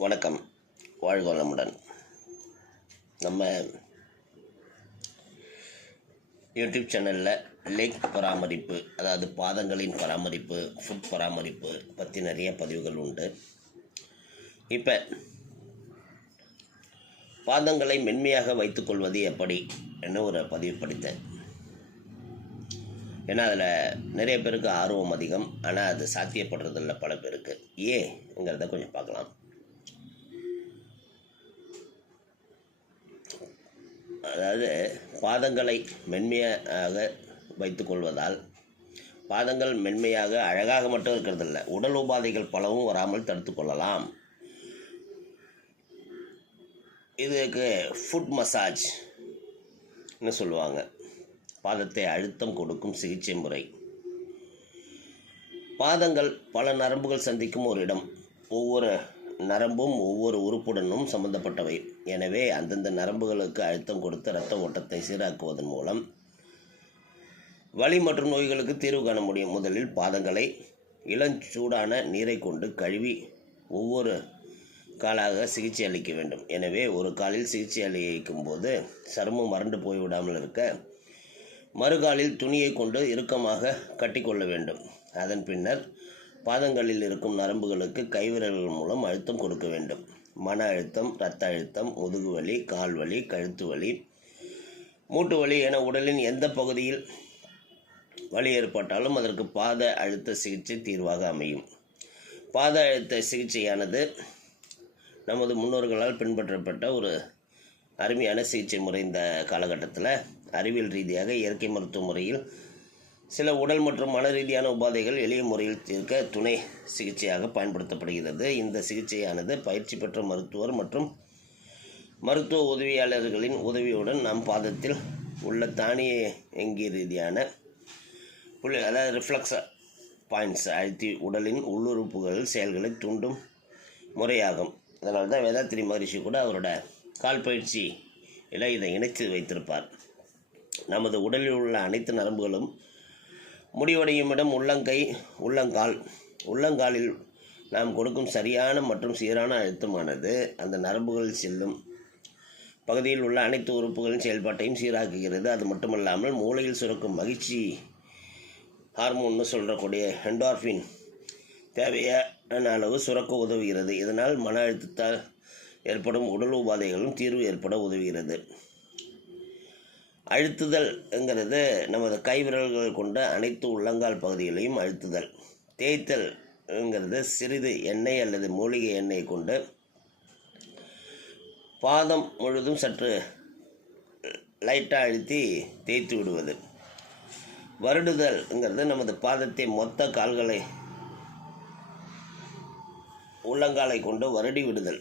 வணக்கம். வாழ்க வளமுடன் நம்ம யூடியூப் சேனலில் லேக் பராமரிப்பு அதாவது பாதங்களின் பராமரிப்பு ஃபுட் பராமரிப்பு பற்றி நிறைய பதிவுகள் உண்டு. இப்போ பாதங்களை மென்மையாக வைத்துக்கொள்வது எப்படி என்ன ஒரு பதிவு படித்தேன். ஏன்னா அதில் நிறைய பேருக்கு ஆர்வம் அதிகம் ஆனால் அது சாத்தியப்படுறதில்ல பல பேருக்கு. ஏங்கிறத கொஞ்சம் பார்க்கலாம். அதாவது பாதங்களை மென்மையாக வைத்துக்கொள்வதால் பாதங்கள் மென்மையாக அழகாக மட்டும் இருக்கிறதில்ல உடல் உபாதைகள் பலவும் வராமல் தடுத்து கொள்ளலாம். இதுக்கு ஃபுட் மசாஜ்னு சொல்லுவாங்க. பாதத்தை அழுத்தம் கொடுக்கும் சிகிச்சை முறை. பாதங்கள் பல நரம்புகள் சந்திக்கும் ஒரு இடம். ஒவ்வொரு நரம்பும் ஒவ்வொரு உறுப்புடனும் சம்பந்தப்பட்டவை. எனவே அந்தந்த நரம்புகளுக்கு அழுத்தம் கொடுத்து இரத்த ஓட்டத்தை சீராக்குவதன் மூலம் வலி மற்றும் நோய்களுக்கு தீர்வு காண முடியும். முதலில் பாதங்களை இளஞ்சூடான நீரை கொண்டு கழுவி ஒவ்வொரு காலாக சிகிச்சை அளிக்க வேண்டும். எனவே ஒரு காலில் சிகிச்சை அளிக்கும் போது சருமம் மறண்டு போய்விடாமல் இருக்க மறுகாலில் துணியை கொண்டு இறுக்கமாக கட்டிக்கொள்ள வேண்டும். அதன் பின்னர் பாதங்களில் இருக்கும் நரம்புகளுக்கு கைவிரல்கள் மூலம் அழுத்தம் கொடுக்க வேண்டும். மன அழுத்தம் இரத்த அழுத்தம் முதுகு வலி கால் வலி கழுத்து வலி மூட்டு வலி என உடலின் எந்த பகுதியில் வலி ஏற்பட்டாலும் அதற்கு பாத அழுத்த சிகிச்சை தீர்வாக அமையும். பாத அழுத்த சிகிச்சையானது நமது முன்னோர்களால் பின்பற்றப்பட்ட ஒரு அருமையான சிகிச்சை முறை இந்த காலகட்டத்தில். அறிவியல் ரீதியாக இயற்கை மருத்துவ முறையில் சில உடல் மற்றும் மன ரீதியான உபாதைகள் எளிய முறையில் தீர்க்க துணை சிகிச்சையாக பயன்படுத்தப்படுகிறது. இந்த சிகிச்சையானது பயிற்சி பெற்ற மருத்துவர் மற்றும் மருத்துவ உதவியாளர்களின் உதவியுடன் நம் பாதத்தில் உள்ள தானியங்கி ரீதியான புள்ளி அதாவது ரிஃப்ளக்ஸ் பாயிண்ட்ஸ் அழுத்தி உடலின் உள்ளுறுப்புகள் செயல்களை தூண்டும் முறையாகும். அதனால தான் வேதாத்திரி மகரிஷி கூட அவரோட கால் பயிற்சியில் இதை இணைத்து வைத்திருப்பார். நமது உடலில் உள்ள அனைத்து நரம்புகளும் முடிவடையும் இடம் உள்ளங்கை உள்ளங்கால். உள்ளங்காலில் நாம் கொடுக்கும் சரியான மற்றும் சீரான அழுத்தமானது அந்த நரம்புகளில் செல்லும். பகுதியில் உள்ள அனைத்து உறுப்புகளின் செயல்பாட்டையும் சீராக்குகிறது. அது மட்டுமல்லாமல் மூளையில் சுரக்கும் மகிழ்ச்சி ஹார்மோன்னு சொல்கிறக்கூடிய ஹெண்டார்ஃபின் தேவையான அளவு சுரக்க உதவுகிறது. இதனால் மன அழுத்தத்தால் ஏற்படும் உடல் உபாதைகளும் தீர்வு ஏற்பட உதவுகிறது. அழுத்துதல்ங்கிறது நமது கைவிரல்கள் கொண்ட அனைத்து உள்ளங்கால் பகுதிகளையும் அழுத்துதல். தேய்த்தல்ங்கிறது சிறிது எண்ணெய் அல்லது மூலிகை எண்ணெய் கொண்டு பாதம் முழுதும் சற்று லைட்டாக அழுத்தி தேய்த்து விடுவது. வருடுதல்ங்கிறது நமது பாதத்தை மொத்த கால்களை உள்ளங்காலை கொண்டு வருடி விடுதல்.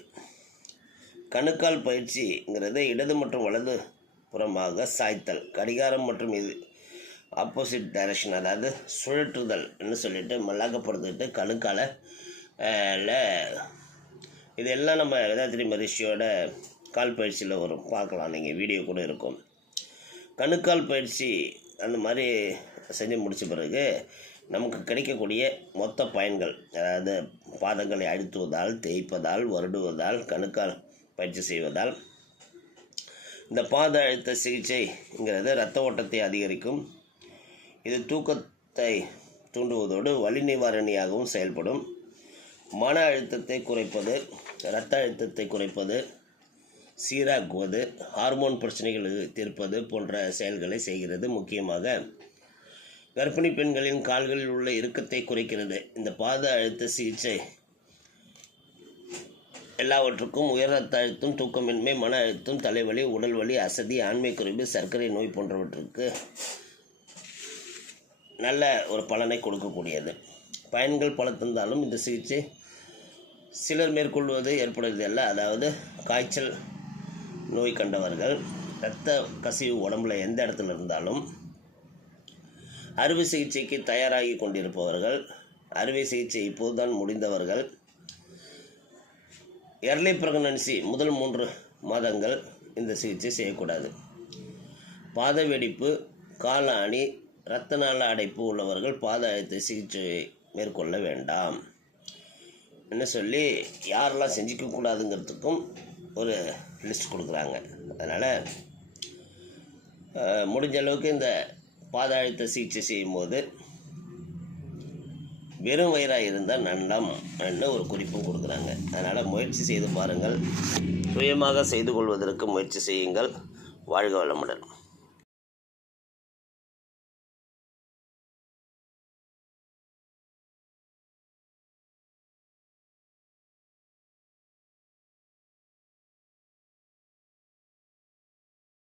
கணுக்கால் பயிற்சிங்கிறது இடது மற்றும் வலது புறமாக சாய்த்தல் கடிகாரம் மற்றும் இது ஆப்போசிட் டைரக்ஷன் அதாவது சுழற்றுதல்னு சொல்லிட்டு மல்லாக்கப்படுத்திட்டு கணுக்கால இதெல்லாம் நம்ம வேதாத்திரி மகிழ்ச்சியோட கால் பயிற்சியில் வரும். பார்க்கலாம். நீங்கள் வீடியோ கூட இருக்கும். கணுக்கால் பயிற்சி அந்த மாதிரி செஞ்சு முடித்த பிறகு நமக்கு கிடைக்கக்கூடிய மொத்த பயன்கள் அதாவது பாதங்களை அழுத்துவதால் தேய்ப்பதால் வருடுவதால் கணுக்கால் பயிற்சி செய்வதால் இந்த பாத அழுத்த சிகிச்சைங்கிறது இரத்த ஓட்டத்தை அதிகரிக்கும். இது தூக்கத்தை தூண்டுவதோடு வலி நிவாரணியாகவும் செயல்படும். மன அழுத்தத்தை குறைப்பது இரத்த அழுத்தத்தை குறைப்பது சீராக்குவது ஹார்மோன் பிரச்சனைகளை தீர்ப்பது போன்ற செயல்களை செய்கிறது முக்கியமாக. கர்ப்பிணி பெண்களின் கால்களில் உள்ள இறுக்கத்தை குறைக்கிறது. இந்த பாத அழுத்த சிகிச்சை எல்லாவற்றுக்கும் உயர் ரத்த அழுத்தம் தூக்கமின்மை மன அழுத்தம் தலைவலி உடல் வலி அசதி ஆண்மை குறைவு சர்க்கரை நோய் போன்றவற்றுக்கு நல்ல ஒரு பலனை கொடுக்கக்கூடியது. பயன்கள் பல தந்தாலும் இந்த சிகிச்சை சிலர் மேற்கொள்வது ஏற்படுவது அல்ல அதாவது காய்ச்சல் நோய் கண்டவர்கள் இரத்த கசிவு உடம்புல எந்த இடத்துல இருந்தாலும் அறுவை சிகிச்சைக்கு தயாராகி கொண்டிருப்பவர்கள் அறுவை சிகிச்சை இப்போதுதான் முடிந்தவர்கள் எர்லி ப்ரெக்னன்சி முதல் மூன்று மாதங்கள் இந்த சிகிச்சை செய்யக்கூடாது. பாத வெடிப்பு கால அணி இரத்த நாள அடைப்பு உள்ளவர்கள் பாத அழுத்த சிகிச்சை மேற்கொள்ள வேண்டாம். என்ன சொல்லி யாரெல்லாம் செஞ்சிக்க கூடாதுங்கிறதுக்கும் ஒரு லிஸ்ட் கொடுக்குறாங்க. அதனால் முடிஞ்ச அளவுக்கு இந்த பாத அழுத்த சிகிச்சை செய்யும்போது வெறும் வயிறாக இருந்தால் நன்றாம் ஒரு குறிப்பும் கொடுக்குறாங்க. அதனால் முயற்சி செய்து பாருங்கள். சுயமாக செய்து கொள்வதற்கு முயற்சி செய்யுங்கள். வாழ்க வளமுடன்.